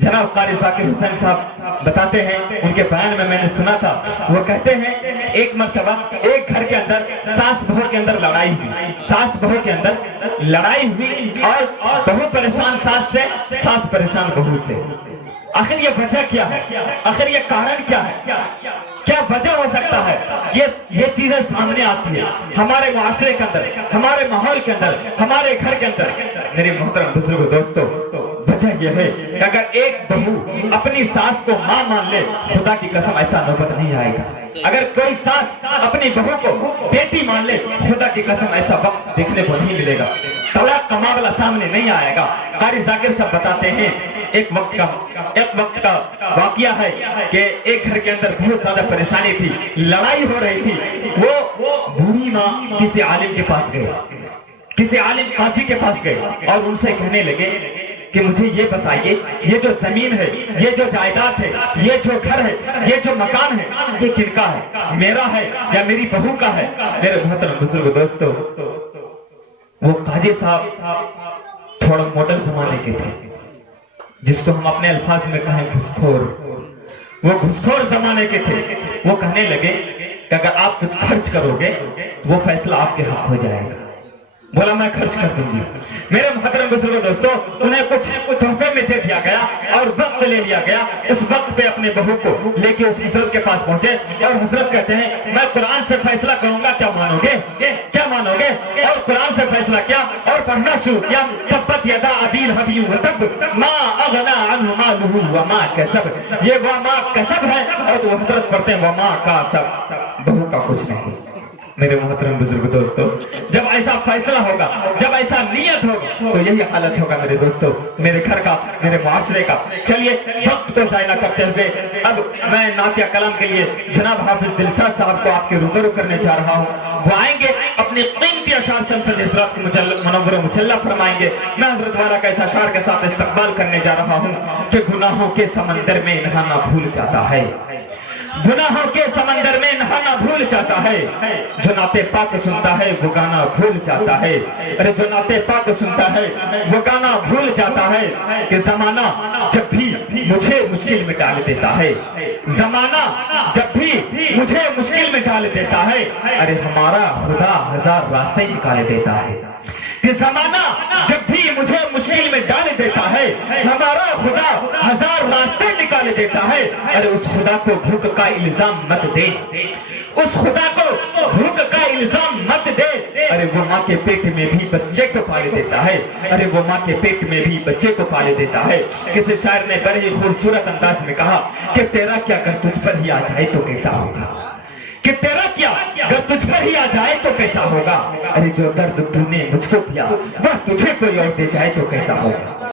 जनाब कारी जाकिर हुसैन साहब बताते हैं, उनके बयान में मैंने सुना था, वो कहते हैं एक मर्तबा एक घर के अंदर सास बहू के अंदर लड़ाई हुई, सास बहू के अंदर लड़ाई हुई और बहू परेशान सास से, सास परेशान बहू से। आखिर ये वजह क्या है, आखिर ये कारण क्या है, क्या वजह हो सकता है? ये चीजें सामने आती है हमारे माशरे के अंदर, हमारे माहौल के अंदर, हमारे घर के अंदर। मेरे मोहतरम बुजुर्गों, दोस्तों, वजह यह है कि अगर एक बहू अपनी सास को मां मान ले, खुदा की कसम ऐसा नौबत नहीं आएगा। अगर कोई सास अपनी बहू को बेटी मान ले, खुदा की कसम ऐसा वक्त देखने को नहीं मिलेगा, तलाक का मामला सामने नहीं आएगा। कारी जाकिर साहब बताते हैं एक वक्त का वाकया है कि एक घर के अंदर बहुत ज्यादा परेशानी थी, लड़ाई हो रही थी। वो बूढ़ी माँ किसी आलिम के पास गए, किसी आलिम काजी के पास गए और उनसे कहने लगे कि मुझे ये बताइए, ये जो जमीन है, ये जो जायदाद है, ये जो घर है, ये जो मकान है, ये किनका है, मेरा है या मेरी बहू का है? मेरे मोहतरम बुजुर्ग दोस्तों, वो काजी साहब थोड़ा मॉडर्न जमाने के थे, जिसको हम अपने अल्फाज में कहें घुसखोर। वो घुसखोर जमाने के थे। वो कहने लगे कि अगर आप कुछ खर्च करोगे, वो फैसला आपके हाथ हो जाएगा। बोला मैं खर्च कर दूंगी। मेरे मुहतरम बुजुर्गों, दोस्तों, उन्हें कुछ तोहफे में दे दिया गया और वक्त ले लिया गया। उस वक्त पे अपने बहू को लेके उस हजरत के पास पहुंचे और हजरत कहते हैं मैं कुरान से फैसला करूंगा, क्या मानोगे, क्या मानोगे? और कुरान से फैसला किया और पढ़ना शुरू किया। तब्बत यदा अबी लहब व तब मा अगना अन्हु मालुहु व मा कसब। ये व मा कसब है और वो हजरत पढ़ते हैं व मा कसब, बहू का कुछ नहीं। मेरे मोहतरम बुजुर्ग दोस्तों, जब ऐसा फैसला होगा, जब ऐसा नियत होगा, तो यही हालत होगा मेरे दोस्तों, मेरे घर का, मेरे माशरे का। चलिए वक्त को ज़ाया करते हुए अब मैं नातिया कलाम के लिए जनाब हाफिज दिलशाद साहब को आपके रूबरू करने जा रहा हूँ। वो आएंगे अपने कीमती अशार से हजरात को मुनव्वर मुचल्ला फरमाएंगे। मैं हजरत वाला का इस अशार के साथ इस्तकबाल करने जा रहा हूँ कि गुनाहों के समंदर में नहाना भूल जाता है, गुनाहों के समंदर में नहाना भूल जाता है। जो नाते पाक सुनता है वो गाना भूल जाता है। अरे जो नाते पाक सुनता है वो गाना भूल जाता है कि जमाना जब भी मुझे मुश्किल में डाल देता है, जमाना जब भी मुझे मुश्किल में डाल देता है, अरे हमारा खुदा हजार रास्ते निकाल देता है। कि जमाना जब भी मुझे मुश्किल में डाल देता है, हमारा खुदा हजार रास्ते निकाल देता है। अरे उस खुदा को भूख का इल्जाम मत दे, उस खुदा को भूख का इल्जाम मत दे। अरे वो माँ के पेट में भी बच्चे को पाले देता है, अरे वो माँ के पेट में भी बच्चे को पाले देता है। किसी शायर ने बड़े ही खूबसूरत अंदाज में कहा कि तेरा क्या कर तुझ पर ही आ जाए तो कैसा होगा, कि तेरा क्या अगर तुझ पर ही आ जाए तो कैसा होगा। अरे जो दर्द तूने मुझको दिया वह तुझे कोई और दे जाए तो कैसा होगा।